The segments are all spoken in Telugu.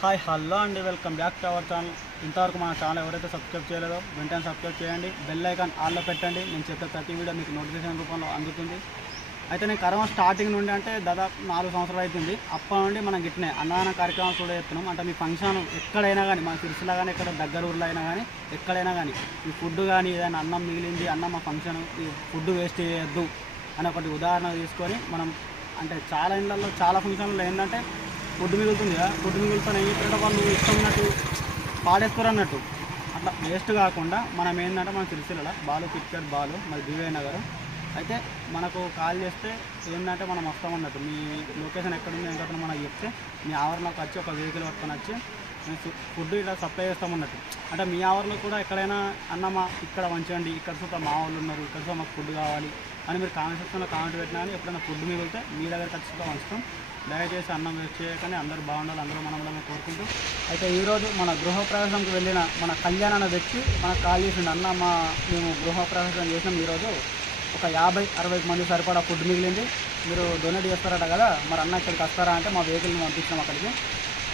హాయ్ హలో అండి, welcome back to our channel. ఇంతవరకు మన ఛానల్ ఎవరైతే సబ్స్క్రైబ్ చేయలేదో వెంటనే సబ్స్క్రైబ్ చేయండి, బెల్ ఐకాన్ ఆల్లో పెట్టండి. నేను చెప్పే ప్రతి వీడియో మీకు నోటిఫికేషన్ రూపంలో అందుతుంది. అయితే నేను కరోనా స్టార్టింగ్ నుండి అంటే దాదాపు 4 సంవత్సరాలు అవుతుంది. అప్పటి నుండి మనం గిట్నే అన్నదాన కార్యక్రమాలు కూడా చేస్తున్నాం. అంటే మీ ఫంక్షన్ ఎక్కడైనా కానీ, మన సిరిసిల్ల కానీ ఎక్కడ దగ్గర ఊర్లో అయినా కానీ ఎక్కడైనా కానీ ఈ ఫుడ్ కానీ ఏదైనా అన్నం మిగిలింది, అన్నం మా ఫంక్షన్ ఈ ఫుడ్ వేస్ట్ చేయొద్దు అని ఒకటి ఉదాహరణ తీసుకొని మనం అంటే చాలా ఇళ్ళల్లో చాలా ఫంక్షన్లలో ఏంటంటే ఫుడ్ మిగులుతుంది కదా, ఫుడ్ మిగులుతాను ఏం చెప్పినట్టు వాళ్ళు ఇష్టం ఉన్నట్టు పాడేస్తారు అన్నట్టు. అట్లా వేస్ట్ కాకుండా మనం ఏంటంటే మన సిరిసిల్ల బాలు కిట్కెట్ బాలు మరి దివ్య నగర్ అయితే మనకు కాల్ చేస్తే ఏంటంటే మనం వస్తామన్నట్టు. మీ లొకేషన్ ఎక్కడుంది ఏంటంటే మనకు చెప్తే మీ ఆవరణలోకి వచ్చి ఒక వెహికల్ పట్టుకొని వచ్చి ఫుడ్ ఇలా సప్లై చేస్తామన్నట్టు. అంటే మీ ఆవరణలో కూడా ఎక్కడైనా అన్నమా ఇక్కడ మంచిగండి, ఇక్కడ చూద్దాం మా వాళ్ళు ఉన్నారు, ఇక్కడ చూద్దాం మాకు ఫుడ్ కావాలి అని మీరు కామెంట్ సెక్షన్లో కామెంట్ పెట్టినా కానీ ఎప్పుడైనా ఫుడ్ మిగిలితే మీ దగ్గర ఖచ్చితంగా వంచుతాం. దయచేసి అన్నం వేస్ట్ చేయకని అందరూ బాగుండాలి, అందరూ మనమే కోరుకుంటూ. అయితే ఈరోజు మన గృహప్రవేశంకి వెళ్ళిన మన కళ్యాణ్ అనే వ్యక్తి మనకు కాల్ చేసిండు, అన్న మేము గృహప్రవేశం చేసినాం, ఈరోజు ఒక 50-60 మంది సరిపడా ఫుడ్ మిగిలింది, మీరు డొనేట్ చేస్తారట కదా, మరి అన్న ఇక్కడికి వస్తారా అంటే మా వెహికల్ని పంపించినాం అక్కడికి.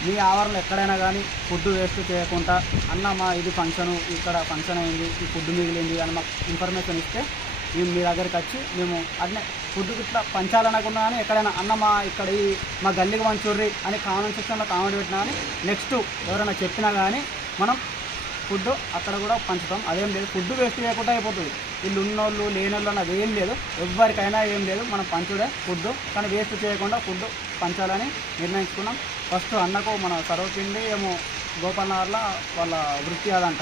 మీ ఆవరణలో ఎక్కడైనా కానీ ఫుడ్ వేస్ట్ చేయకుండా అన్న ఇది ఫంక్షను, ఇక్కడ ఫంక్షన్ అయింది, ఈ ఫుడ్ మిగిలింది అని మాకు ఇన్ఫర్మేషన్ ఇస్తే మేము మీ దగ్గరికి వచ్చి మేము అట్నే ఫుడ్ ఇట్లా పంచాలనుకున్నా కానీ ఎక్కడైనా అన్న ఇక్కడ ఈ మా గల్లీకి మంచూర్రి అని కామెంట్ సెక్షన్లో కామెంట్ పెట్టినా కానీ నెక్స్ట్ ఎవరైనా చెప్పినా కానీ మనం ఫుడ్ అక్కడ కూడా పంచుతాం. అదేం లేదు, ఫుడ్ వేస్ట్ చేయకుండా అయిపోతుంది. వీళ్ళు ఉన్నోళ్ళు లేనోళ్ళు అన్నది ఏం లేదు, ఎవరికైనా ఏం లేదు, మనం పంచుడే ఫుడ్. కానీ వేస్ట్ చేయకుండా ఫుడ్ పంచాలని నిర్ణయించుకున్నాం. ఫస్ట్ అన్నకు మన సర్వపిండి ఏమో గోపాల్ నగర్లో వాళ్ళ వృత్తి అదంట,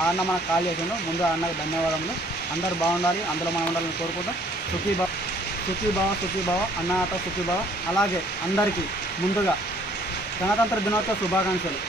ఆ అన్న మనకు కాల్ చేసిండు. ముందు ఆ అన్నకు ధన్యవాదములు. అందరూ బాగుండాలి, అందులో మనం ఉండాలని కోరుకుంటాం. సుఖీభావ అన్నతో సుఖీభావ. అలాగే అందరికీ ముందుగా గణతంత్ర దినోత్సవ శుభాకాంక్షలు.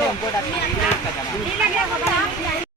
ఇంకోటి